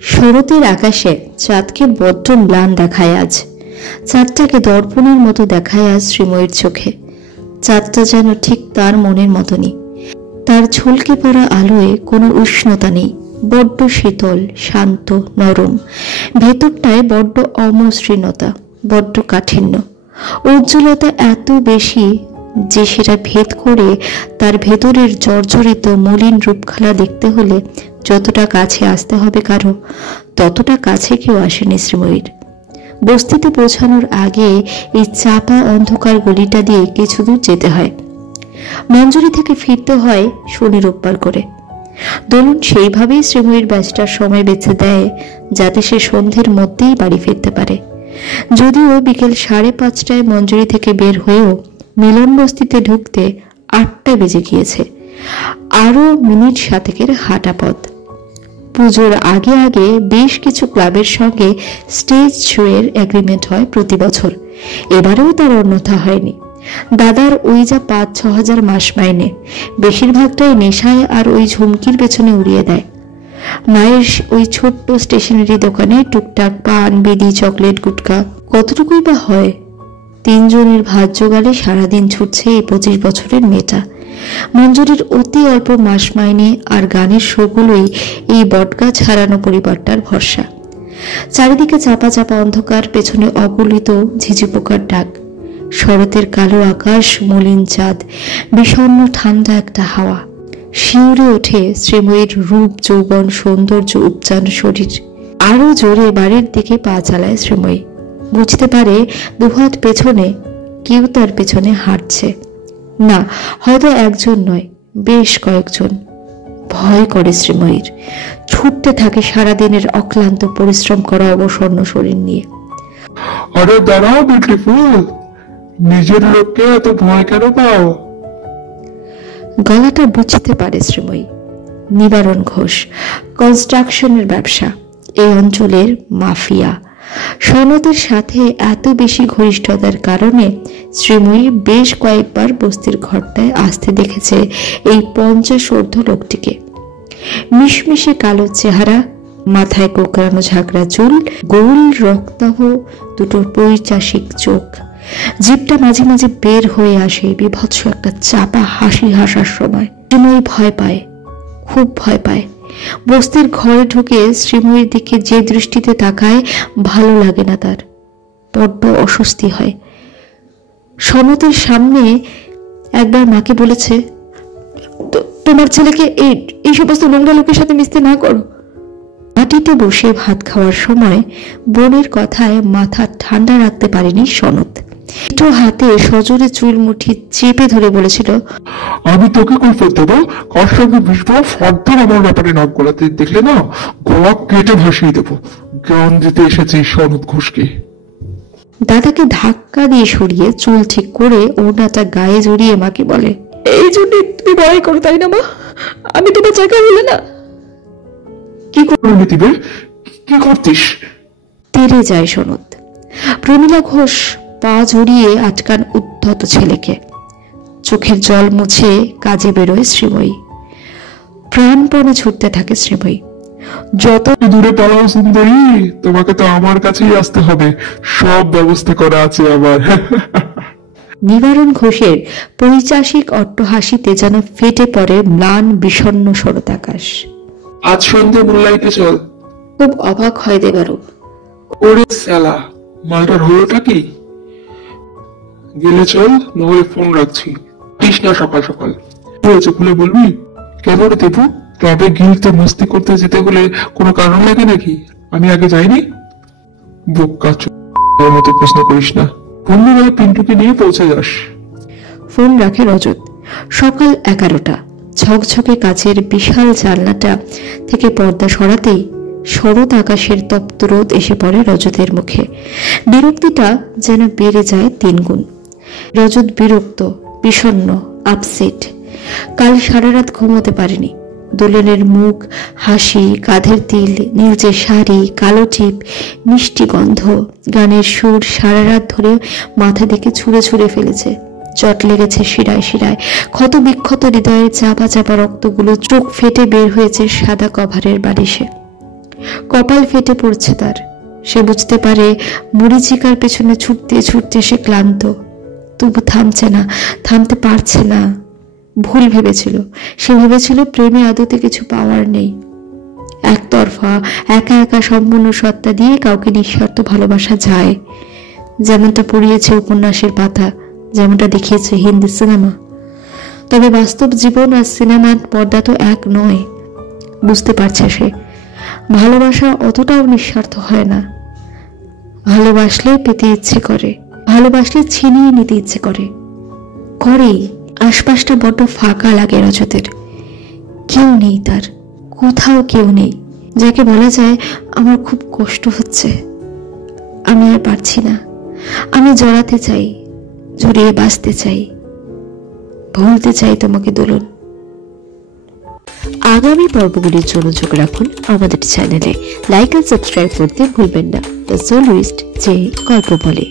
শরতের আকাশে চাঁদকে বড্ড ম্লান দেখায় আজ। চাঁদটাকে দর্পণের মতো দেখায় আজ শ্রীময়ীর চোখে। চাঁদটা যেন ঠিক তার মনের মতনই। তার ঝলকে পড়া আলোয় কোনো উষ্ণতা নেই, বড্ড শীতল, শান্ত, নরম। ভেতরটায় বড্ড অমসৃণতা, বড্ড কাঠিন্য। উজ্জ্বলতা এত বেশি যে সেটা ভেদ করে তার ভেতরের জর্জরিত মলিন রূপখালা দেখতে হলে যতটা কাছে আসতে হবে কারো, ততটা কাছে কেউ আসেনি শ্রীময়ীর। বস্তিতে পৌঁছানোর আগে এই চাপা অন্ধকার গলিটা দিয়ে কিছু দূর যেতে হয়। মঞ্জুরি থেকে ফিরতে হয় শনি রোববার করে। দোলন সেইভাবেই শ্রীময়ীর ব্যাচটার সময় বেছে দেয় যাতে সে সন্ধ্যের মধ্যেই বাড়ি ফিরতে পারে। যদিও বিকেল 5:30টায় মঞ্জুরি থেকে বের হয়েও মিলন বস্তিতে ঢুকতে 8টা বেজে গিয়েছে। আরো মিনিট 7 হাঁটা পথ। পুজোর আগে আগে বেশ কিছু ক্লাবের সঙ্গে স্টেজ শোয়ের এগ্রিমেন্ট হয় প্রতি বছর। এবারেও তার অন্যথা হয়নি। দাদার ওই যা 5-6 হাজার মাস মাইনে, বেশিরভাগটাই নেশায় আর ওই ঝুমকির পেছনে উড়িয়ে দেয়। মায়ের ওই ছোট্ট স্টেশনারি দোকানে টুকটাক পান, বিড়ি, চকলেট, গুটকা কতটুকুই বা হয়। 3 জনের ভাত জোগাড়ে সারাদিন ছুটছে এই 25 বছরের মেয়েটা। মঞ্জুরির অতি অল্প মাস মাইনে আর গানের শোগুলোই এই বটগাছ হারানো পরিবারটার ভরসা। চারিদিকে চাপা চাপা অন্ধকার, পেছনে অগলিত ঝিঝি পোকার ডাক। শরতের কালো আকাশ, মলিন চাঁদ, বিষণ্ণ ঠান্ডা একটা হাওয়া। শিউরে ওঠে শ্রীময়ীর রূপ, যৌবন, সৌন্দর্য উপচান শরীর। আরো জোরে বাড়ির দিকে পা চালায় শ্রীময়ী। বুঝতে পারে দুহাত পেছনে কেউ তার পেছনে হাঁটছে। না, হয়তো একজন নয়, বেশ কয়েকজন। ভয় করে শ্রীময়ীর। ছুটতে থাকে সারাদিনের অক্লান্ত পরিশ্রম করা অবসন্ন শরীর নিয়ে। আরে দাঁড়াও বিউটিফুল, নিজের লোককে এত ভয় কেন পাও? গলাটা বুঝতে পারে শ্রীময়ী। নিবারণ ঘোষ, কনস্ট্রাকশনের ব্যবসা, এই অঞ্চলের মাফিয়া। সনদের সাথে এত বেশি ঘনিষ্ঠতার কারণে শ্রীময়ী বেশ কয়েকবার বস্তির ঘরটায় আসতে দেখেছে এই 50 লোকটিকে। মিশমিশে কালো চেহারা, মাথায় কোকড়ানো ঝাঁকড়া চুল, গোল রক্তাভ দুটো পৈশাচিক চোখ। জিভটা মাঝে মাঝে বের হয়ে আসে বিভৎস একটা চাপা হাসি হাসার সময়। শ্রীময়ী ভয় পায়, খুব ভয় পায়। বস্তির ঘরে ঢুকে শ্রীময়ীর দিকে যে দৃষ্টিতে তাকায় ভালো লাগে না তার, বড্ড অস্বস্তি হয়। সনতের সামনে একবার মাকে বলেছে, তোমার ছেলেকে এই সমস্ত নোংরা লোকের সাথে মিশতে না করো। মাটিতে বসে ভাত খাওয়ার সময় বোনের কথায় মাথা ঠান্ডা রাখতে পারেনি সনত। একটু হাতে সজোরে চুল মুঠি চেপে ধরে বলেছিল, আমি তোকে কৈফিয়ত দেবো, কার সঙ্গে মিশবো, ফর্দার আমার ব্যাপারে নাক গলাতে দেখলে না গলা কেটে ভাসিয়ে দেবো। জ্ঞান দিতে এসেছি সনদ ঘোষকে। দাদাকে ধাক্কা দিয়ে সরিয়ে চুল ঠিক করে ওড়নাটা গায়ে জড়িয়ে মাকে বলে, এই জন্য তুমি ভয় করো তাই না মা? আমি তোমার জায়গায় হলে না। কি করবি দিবে? কি করতিস? তেড়ে যায় সনদ। প্রমীলা ঘোষ পা জড়িয়ে আটকান উদ্ধত ছেলেকে। চোখের জল মুছে কাজে বেরোয় শ্রীময়ী। প্রাণপণে ছুটতে থাকে শ্রীময়ী। যত দূরে পালাও সুন্দরী, তোমাকে তো আমার কাছেই আসতে হবে, সব ব্যবস্থা করা আছে আবার। নিবারণ ঘোষের পৈশাচিক অট্টহাসিতে যেন ফেটে পড়ে ম্লান বিষণ্ণ শরতাকাশ। আজ সন্ধ্যে মোল্লাইতে চল। খুব অবাক হয় দেবারও। ওরে সালা, মালটার হলোটা কি? গেলে চল, নহলে ফোন রাখছি। কৃষ্ণ সকাল সকাল হয়েছে খুলে বলবি? কেন রে দেবু, ক্লাবে গিলতে মস্তি করতে যেতে হলে কোনো কারণ লাগে নাকি? আমি আগে যাইনি? বোকা চোর মতো প্রশ্ন করিস না। বন্ধুরা পিন্টুকে নিয়ে পৌঁছে যাস। ফোন রাখে রজত। সকাল 11টা। ঝকঝকে কাচের বিশাল জানলাটা থেকে পর্দা সরাতেই শরৎ আকাশের তপ্ত রোদ এসে পড়ে রজতের মুখে। বিরক্তিটা যেন বেড়ে যায় 3 গুণ। রজত বিরক্ত, বিষণ্ণ, আপসেট। কাল সারা রাত ঘুমোতে পারেনি। দোলনের মুখ, হাসি, কাঁধের তিল, নীলচে শাড়ি, কালো টিপ, মিষ্টি গন্ধ, গানের সুর সারা রাত ধরে মাথা থেকে ছুঁড়ে ছুঁড়ে ফেলেছে। চট লেগেছে শিরায় শিরায়। ক্ষত বিক্ষত হৃদয়ের চাপা চাপা রক্তগুলো চোখ ফেটে বের হয়েছে সাদা কভারের বালিশে। কপাল ফেটে পড়ছে তার। সে বুঝতে পারে মরীচিকার পেছনে ছুটতে ছুটতে সে ক্লান্ত, তবু থামতে পারছে না। ভুল ভেবেছিল। সে ভেবেছিল প্রেমে আদতে কিছু পাওয়ার নেই, একতরফা একা একা সম্পূর্ণ সত্তা দিয়ে কাউকে নিঃস্বার্থ ভালোবাসা যায়, যেমনটা পড়িয়েছে উপন্যাসের পাতা, যেমনটা দেখিয়েছে হিন্দি সিনেমা। তবে বাস্তব জীবন আর সিনেমার পর্দা তো এক নয়। বুঝতে পারছে সে, ভালোবাসা অতটাও নিঃস্বার্থ হয় না। ভালোবাসলে পেতে ইচ্ছে করে, ভালোবাসলে ছিনিয়ে নিতে ইচ্ছে করে। আশপাশটা বড্ড ফাঁকা লাগে রজতের। কেউ নেই তার, কোথাও কেউ নেই যাকে বলা যায় আমার খুব কষ্ট হচ্ছে, আমি আর পারছি না, আমি জড়াতে চাই, জড়িয়ে বাঁচতে চাই, ভুলতে চাই তোমাকে দোলন। আগামী পর্বগুলির জন্য চোখ রাখুন আমাদের চ্যানেলে। লাইক আর সাবস্ক্রাইব করতে ভুলবেন না। দ্য সোলিস্ট যে গল্প বলে।